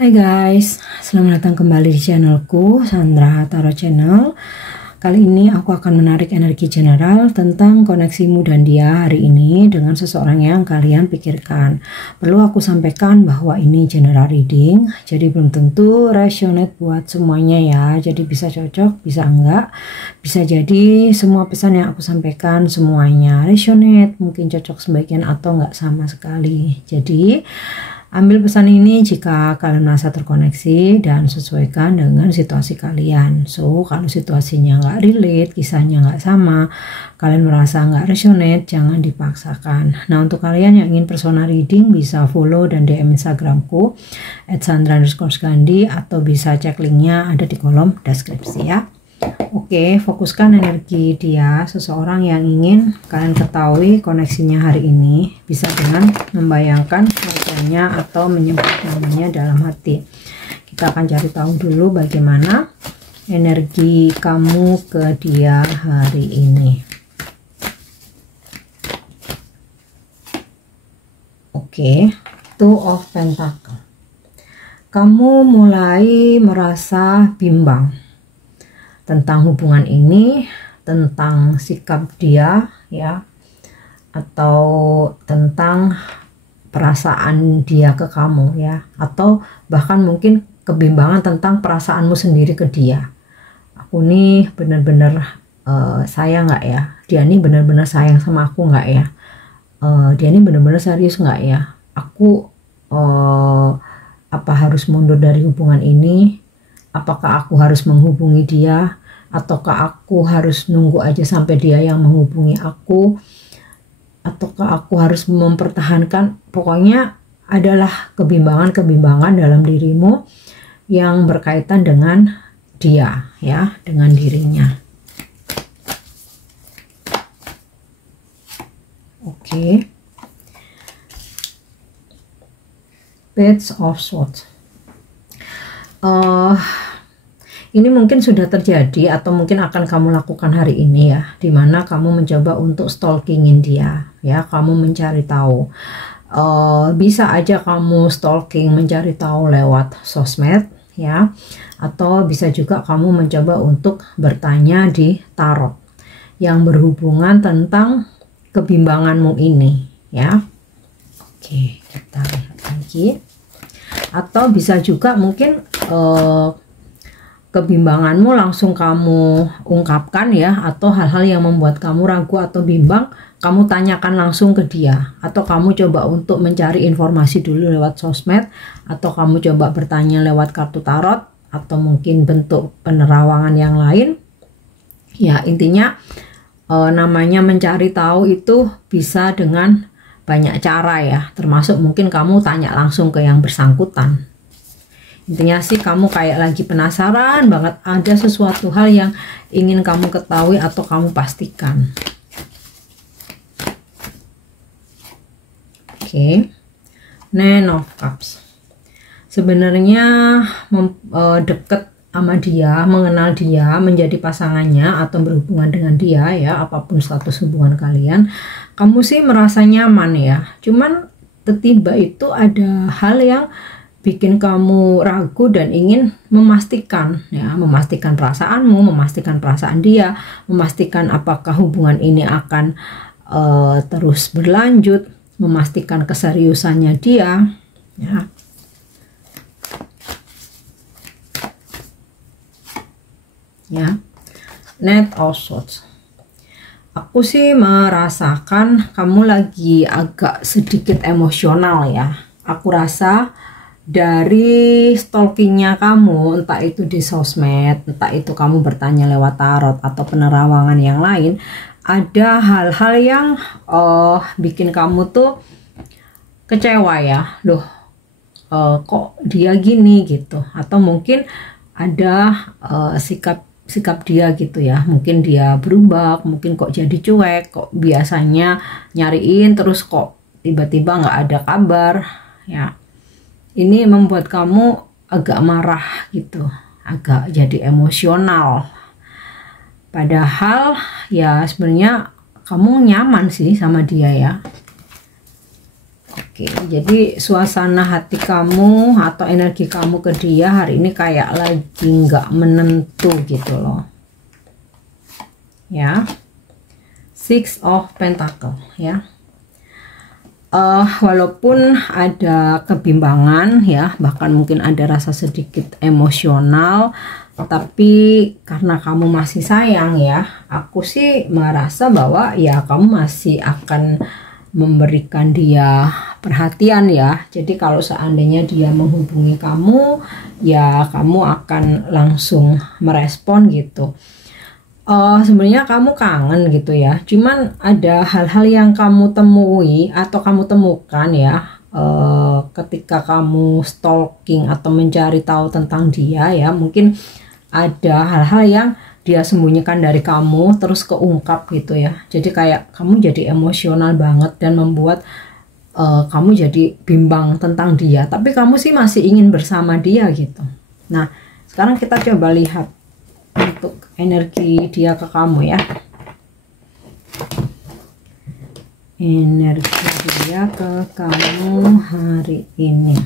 Hai guys, selamat datang kembali di channelku, Sandra Tarot Channel. Kali ini aku akan menarik energi general tentang koneksimu dan dia hari ini dengan seseorang yang kalian pikirkan. Perlu aku sampaikan bahwa ini general reading, jadi belum tentu resonate buat semuanya ya. Jadi bisa cocok, bisa enggak. Bisa jadi semua pesan yang aku sampaikan semuanya resonate, mungkin cocok sebagian atau enggak sama sekali. Jadi ambil pesan ini jika kalian merasa terkoneksi dan sesuaikan dengan situasi kalian. So, kalau situasinya nggak relate, kisahnya nggak sama, kalian merasa nggak resonate, jangan dipaksakan. Nah, untuk kalian yang ingin personal reading, bisa follow dan DM Instagramku @sandra_gandhi atau bisa cek linknya ada di kolom deskripsi ya. Oke, fokuskan energi dia, seseorang yang ingin kalian ketahui koneksinya hari ini. Bisa dengan membayangkan wajahnya atau menyebut namanya dalam hati. Kita akan cari tahu dulu bagaimana energi kamu ke dia hari ini. Oke, Two of Pentacle. Kamu mulai merasa bimbang tentang hubungan ini, tentang sikap dia ya, atau tentang perasaan dia ke kamu ya, atau bahkan mungkin kebimbangan tentang perasaanmu sendiri ke dia. Aku nih bener-bener sayang nggak ya, dia nih bener-bener sayang sama aku nggak ya, dia nih bener-bener serius nggak ya, aku apa harus mundur dari hubungan ini, apakah aku harus menghubungi dia, ataukah aku harus nunggu aja sampai dia yang menghubungi aku, ataukah aku harus mempertahankan. Pokoknya adalah kebimbangan-kebimbangan dalam dirimu yang berkaitan dengan dia ya, dengan dirinya. Oke. Page of Swords. Ini mungkin sudah terjadi atau mungkin akan kamu lakukan hari ini ya, dimana kamu mencoba untuk stalkingin dia ya, kamu mencari tahu. Bisa aja kamu stalking, mencari tahu lewat sosmed ya, atau bisa juga kamu mencoba untuk bertanya di tarot yang berhubungan tentang kebimbanganmu ini ya. Oke, kita lihat lagi. Atau bisa juga mungkin kebimbanganmu langsung kamu ungkapkan ya, atau hal-hal yang membuat kamu ragu atau bimbang kamu tanyakan langsung ke dia, atau kamu coba untuk mencari informasi dulu lewat sosmed, atau kamu coba bertanya lewat kartu tarot, atau mungkin bentuk penerawangan yang lain ya. Intinya namanya mencari tahu itu bisa dengan banyak cara ya, termasuk mungkin kamu tanya langsung ke yang bersangkutan. Intinya sih kamu kayak lagi penasaran banget, ada sesuatu hal yang ingin kamu ketahui atau kamu pastikan. Oke. Nine of Cups. Sebenarnya deket sama dia, mengenal dia, menjadi pasangannya atau berhubungan dengan dia ya, apapun status hubungan kalian, kamu sih merasa nyaman ya. Cuman tiba-tiba itu ada hal yang bikin kamu ragu dan ingin memastikan ya, memastikan perasaanmu, memastikan perasaan dia, memastikan apakah hubungan ini akan terus berlanjut, memastikan keseriusannya dia ya. Ya, Knight of Swords. Aku sih merasakan kamu lagi agak sedikit emosional ya. Aku rasa dari stalkingnya kamu, entah itu di sosmed, entah itu kamu bertanya lewat tarot atau penerawangan yang lain, ada hal-hal yang bikin kamu tuh kecewa ya. Loh, kok dia gini gitu, atau mungkin ada sikap dia gitu ya, mungkin dia berubah, mungkin kok jadi cuek, kok biasanya nyariin terus kok tiba-tiba nggak ada kabar ya. Ini membuat kamu agak marah gitu, agak jadi emosional. Padahal ya sebenarnya kamu nyaman sih sama dia ya. Oke. Oke, jadi suasana hati kamu atau energi kamu ke dia hari ini kayak lagi nggak menentu gitu loh. Ya, Six of Pentacle ya. Walaupun ada kebimbangan ya, bahkan mungkin ada rasa sedikit emosional, tapi karena kamu masih sayang ya, aku sih merasa bahwa ya kamu masih akan memberikan dia perhatian ya. Jadi kalau seandainya dia menghubungi kamu, ya kamu akan langsung merespon gitu. Sebenarnya kamu kangen gitu ya, cuman ada hal-hal yang kamu temui atau kamu temukan ya ketika kamu stalking atau mencari tahu tentang dia ya. Mungkin ada hal-hal yang dia sembunyikan dari kamu terus keungkap gitu ya. Jadi kayak kamu jadi emosional banget dan membuat kamu jadi bimbang tentang dia, tapi kamu sih masih ingin bersama dia gitu. Nah, sekarang kita coba lihat untuk energi dia ke kamu ya. Energi dia ke kamu hari ini.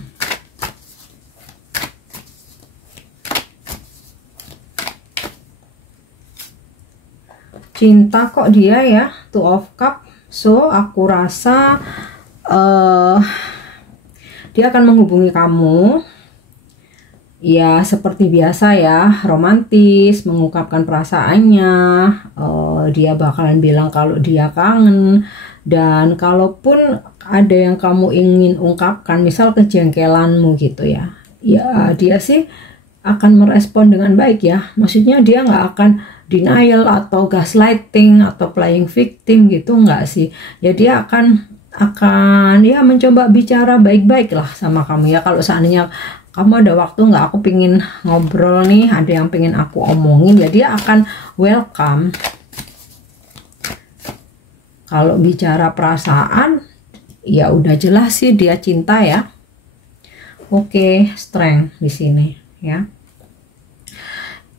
Cinta kok dia ya, Two of Cup. So aku rasa dia akan menghubungi kamu ya seperti biasa ya, romantis, mengungkapkan perasaannya. Dia bakalan bilang kalau dia kangen, dan kalaupun ada yang kamu ingin ungkapkan, misal kejengkelanmu gitu ya, ya dia sih akan merespon dengan baik ya. Maksudnya dia nggak akan denial atau gaslighting atau playing victim gitu, nggak sih ya. Dia akan ya mencoba bicara baik-baik lah sama kamu ya. Kalau seandainya kamu ada waktu nggak, aku pingin ngobrol nih, ada yang pingin aku omongin, ya dia akan welcome. Kalau bicara perasaan ya udah jelas sih dia cinta ya. Oke, strength di sini ya.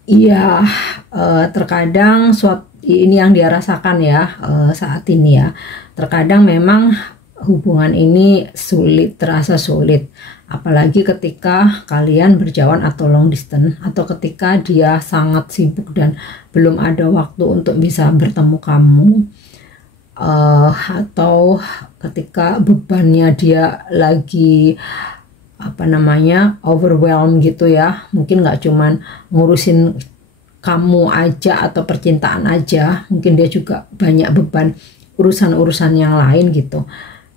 Iya, terkadang ini yang dia rasakan ya saat ini ya. Terkadang memang hubungan ini sulit, terasa sulit. Apalagi ketika kalian berjauhan atau long distance, atau ketika dia sangat sibuk dan belum ada waktu untuk bisa bertemu kamu. Atau ketika bebannya dia lagi overwhelm gitu ya. Mungkin nggak cuman ngurusin kamu aja atau percintaan aja, mungkin dia juga banyak beban urusan-urusan yang lain gitu.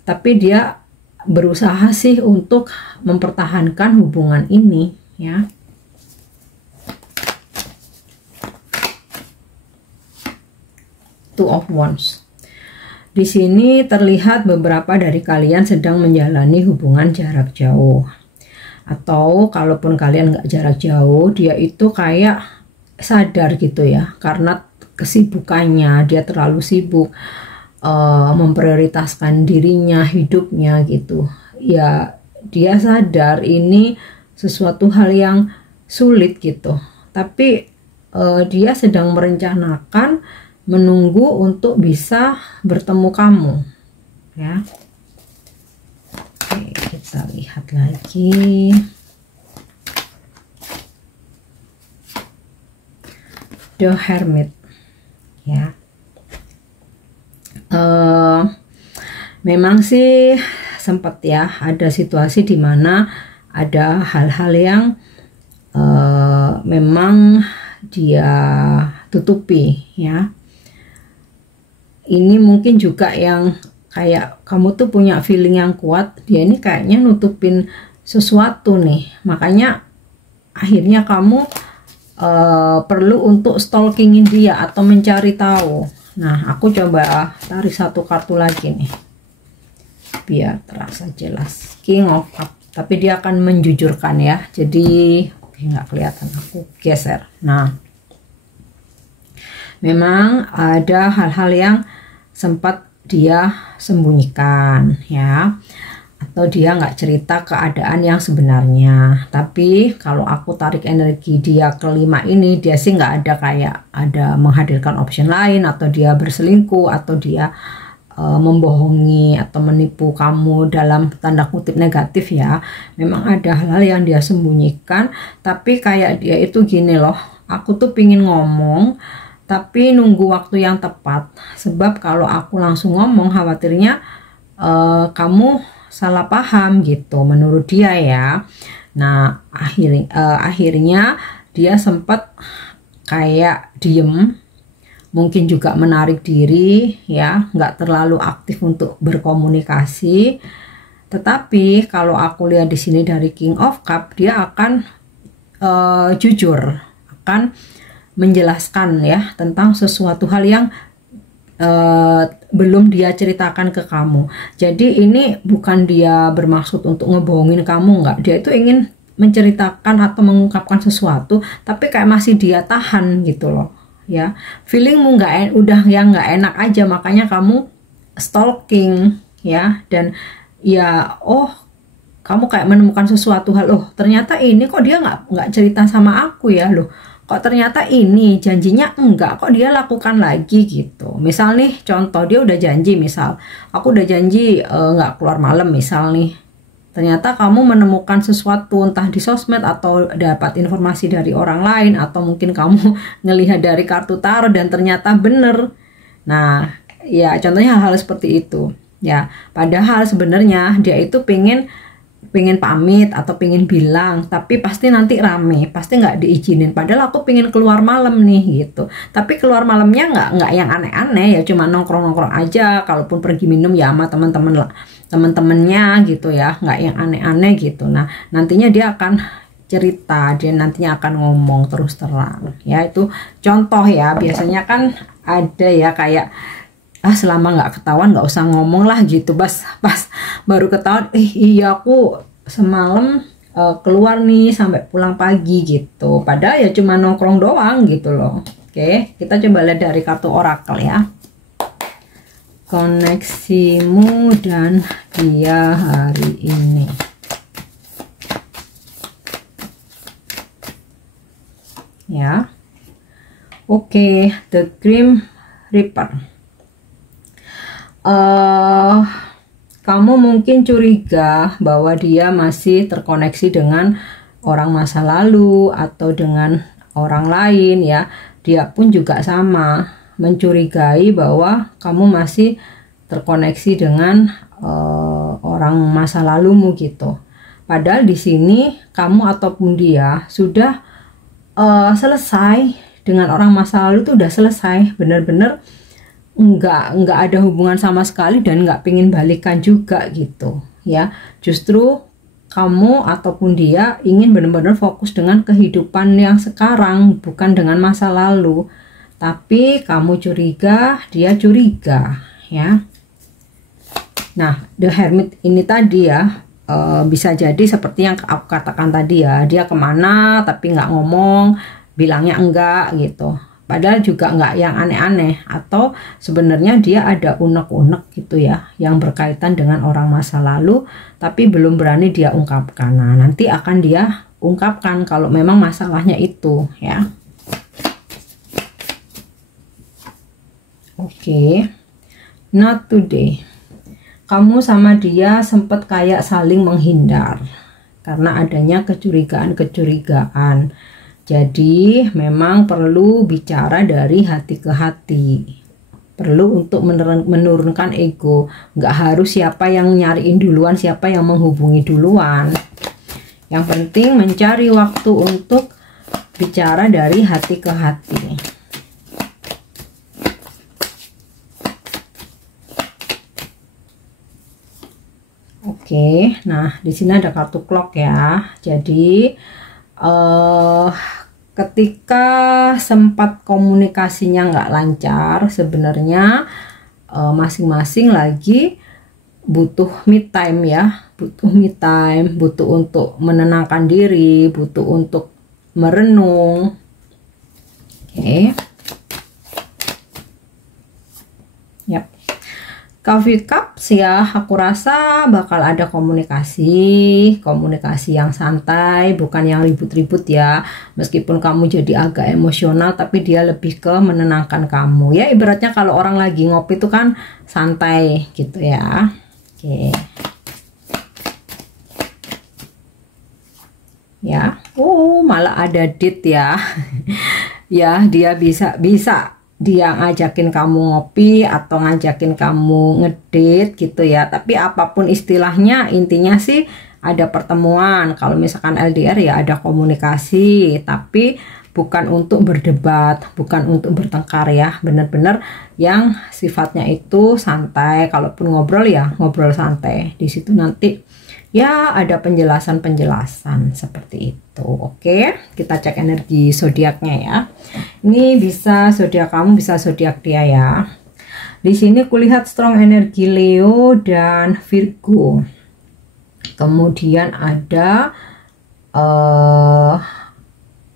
Tapi dia berusaha sih untuk mempertahankan hubungan ini ya. Two of Wands. Di sini terlihat beberapa dari kalian sedang menjalani hubungan jarak jauh. Atau kalaupun kalian nggak jarak jauh, dia itu kayak sadar gitu ya. Karena kesibukannya, dia terlalu sibuk memprioritaskan dirinya, hidupnya gitu. Ya dia sadar ini sesuatu hal yang sulit gitu. Tapi dia sedang merencanakan menunggu untuk bisa bertemu kamu ya. Oke, kita lihat lagi. The Hermit ya. Memang sih sempat ya ada situasi di mana ada hal-hal yang memang dia tutupi ya. Ini mungkin juga yang kayak kamu tuh punya feeling yang kuat, dia ini kayaknya nutupin sesuatu nih. Makanya akhirnya kamu perlu untuk stalkingin dia atau mencari tahu. Nah, aku coba tarik satu kartu lagi nih biar terasa jelas. King of Cups, tapi dia akan menjujurkan ya. Jadi nggak kelihatan, aku geser. Nah, memang ada hal-hal yang sempat dia sembunyikan ya, atau dia nggak cerita keadaan yang sebenarnya. Tapi kalau aku tarik energi dia kelima ini, dia sih nggak ada kayak ada menghadirkan option lain, atau dia berselingkuh, atau dia membohongi atau menipu kamu dalam tanda kutip negatif ya. Memang ada hal-hal yang dia sembunyikan, tapi kayak dia itu gini loh, aku tuh pingin ngomong tapi nunggu waktu yang tepat, sebab kalau aku langsung ngomong khawatirnya kamu salah paham gitu menurut dia ya. Nah akhirnya dia sempat kayak diem, mungkin juga menarik diri ya, nggak terlalu aktif untuk berkomunikasi. Tetapi kalau aku lihat di sini dari King of Cup, dia akan jujur, akan menjelaskan ya tentang sesuatu hal yang belum dia ceritakan ke kamu. Jadi ini bukan dia bermaksud untuk ngebohongin kamu, nggak. Dia itu ingin menceritakan atau mengungkapkan sesuatu, tapi kayak masih dia tahan gitu loh ya. Feelingmu udah yang nggak enak aja, makanya kamu stalking ya. Dan ya kamu kayak menemukan sesuatu hal, ternyata ini kok dia nggak cerita sama aku ya, loh kok ternyata ini janjinya enggak, kok dia lakukan lagi gitu. Misal nih contoh, dia udah janji, misal aku udah janji nggak keluar malam misal nih, ternyata kamu menemukan sesuatu entah di sosmed atau dapat informasi dari orang lain, atau mungkin kamu ngelihat dari kartu tarot dan ternyata bener. Nah ya contohnya hal-hal seperti itu ya. Padahal sebenarnya dia itu pengen pamit atau pengen bilang, tapi pasti nanti rame, pasti nggak diizinin. Padahal aku pengen keluar malam nih gitu, tapi keluar malamnya nggak yang aneh-aneh ya, cuma nongkrong-nongkrong aja. Kalaupun pergi minum ya sama teman-temannya gitu ya, nggak yang aneh-aneh gitu. Nah nantinya dia akan cerita, dia nantinya akan ngomong terus terang ya. Itu contoh ya. Biasanya kan ada ya kayak selama nggak ketahuan nggak usah ngomong lah gitu, pas baru ketahuan iya aku semalam keluar nih sampai pulang pagi gitu, padahal ya cuma nongkrong doang gitu loh. Oke, kita coba lihat dari kartu orakel ya, koneksimu dan dia hari ini. Ya oke, The Grim Reaper. Kamu mungkin curiga bahwa dia masih terkoneksi dengan orang masa lalu atau dengan orang lain ya. Dia pun juga sama, mencurigai bahwa kamu masih terkoneksi dengan orang masa lalumu gitu. Padahal di sini kamu ataupun dia sudah selesai dengan orang masa lalu, itu udah selesai, bener-bener nggak ada hubungan sama sekali dan nggak pengen balikan juga gitu ya. Justru kamu ataupun dia ingin benar-benar fokus dengan kehidupan yang sekarang, bukan dengan masa lalu. Tapi kamu curiga, dia curiga ya. Nah The Hermit ini tadi ya, bisa jadi seperti yang aku katakan tadi ya, dia kemana tapi nggak ngomong, bilangnya enggak gitu. Padahal juga nggak yang aneh-aneh, atau sebenarnya dia ada unek-unek gitu ya yang berkaitan dengan orang masa lalu, tapi belum berani dia ungkapkan. Nah nanti akan dia ungkapkan kalau memang masalahnya itu ya. Oke, not today. Kamu sama dia sempat kayak saling menghindar karena adanya kecurigaan-kecurigaan. Jadi memang perlu bicara dari hati ke hati, perlu untuk menurunkan ego. Nggak harus siapa yang nyariin duluan, siapa yang menghubungi duluan. Yang penting mencari waktu untuk bicara dari hati ke hati. Oke, nah di sini ada kartu clock ya. Jadi ketika sempat komunikasinya nggak lancar, sebenarnya masing-masing lagi butuh me time ya, butuh me time, butuh untuk menenangkan diri, butuh untuk merenung. Oke. Yap. Coffee Cups ya, aku rasa bakal ada komunikasi yang santai, bukan yang ribut-ribut ya. Meskipun kamu jadi agak emosional, tapi dia lebih ke menenangkan kamu ya. Ibaratnya kalau orang lagi ngopi itu kan santai gitu ya. Oke. Ya, malah ada date ya. Ya, dia bisa dia ngajakin kamu ngopi atau ngajakin kamu ngedate gitu ya. Tapi apapun istilahnya, intinya sih ada pertemuan. Kalau misalkan LDR ya ada komunikasi, tapi bukan untuk berdebat, bukan untuk bertengkar ya. Bener-bener yang sifatnya itu santai. Kalaupun ngobrol ya ngobrol santai. Di situ nanti ya ada penjelasan seperti itu. Oke, kita cek energi zodiaknya ya. Ini bisa zodiak kamu, bisa zodiak dia ya. Di sini kulihat strong energi Leo dan Virgo. Kemudian ada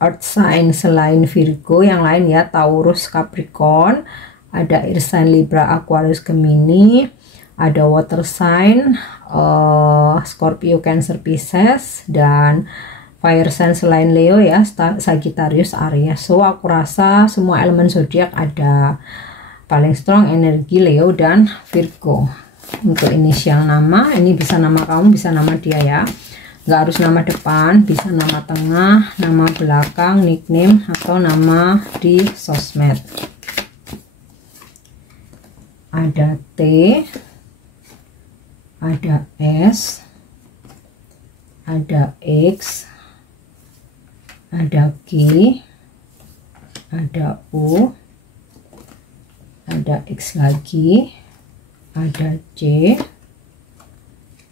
earth sign selain Virgo yang lain ya, Taurus, Capricorn, ada air sign Libra, Aquarius, Gemini, ada water sign Scorpio, Cancer, Pisces, dan fire sign selain Leo ya, Sagittarius, Aries. So aku rasa semua elemen zodiak ada. Paling strong energi Leo dan Virgo. Untuk inisial nama, ini bisa nama kamu, bisa nama dia ya. Nggak harus nama depan, bisa nama tengah, nama belakang, nickname, atau nama di sosmed. Ada T, ada S, ada X, ada G, ada U, ada X lagi, ada J,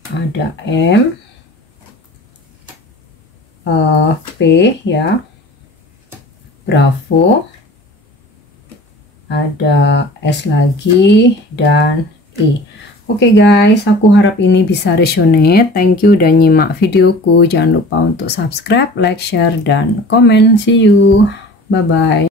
ada M, P ya, Bravo, ada S lagi, dan I. Oke guys, aku harap ini bisa resonate. Thank you udah nyimak videoku. Jangan lupa untuk subscribe, like, share, dan komen. See you. Bye-bye.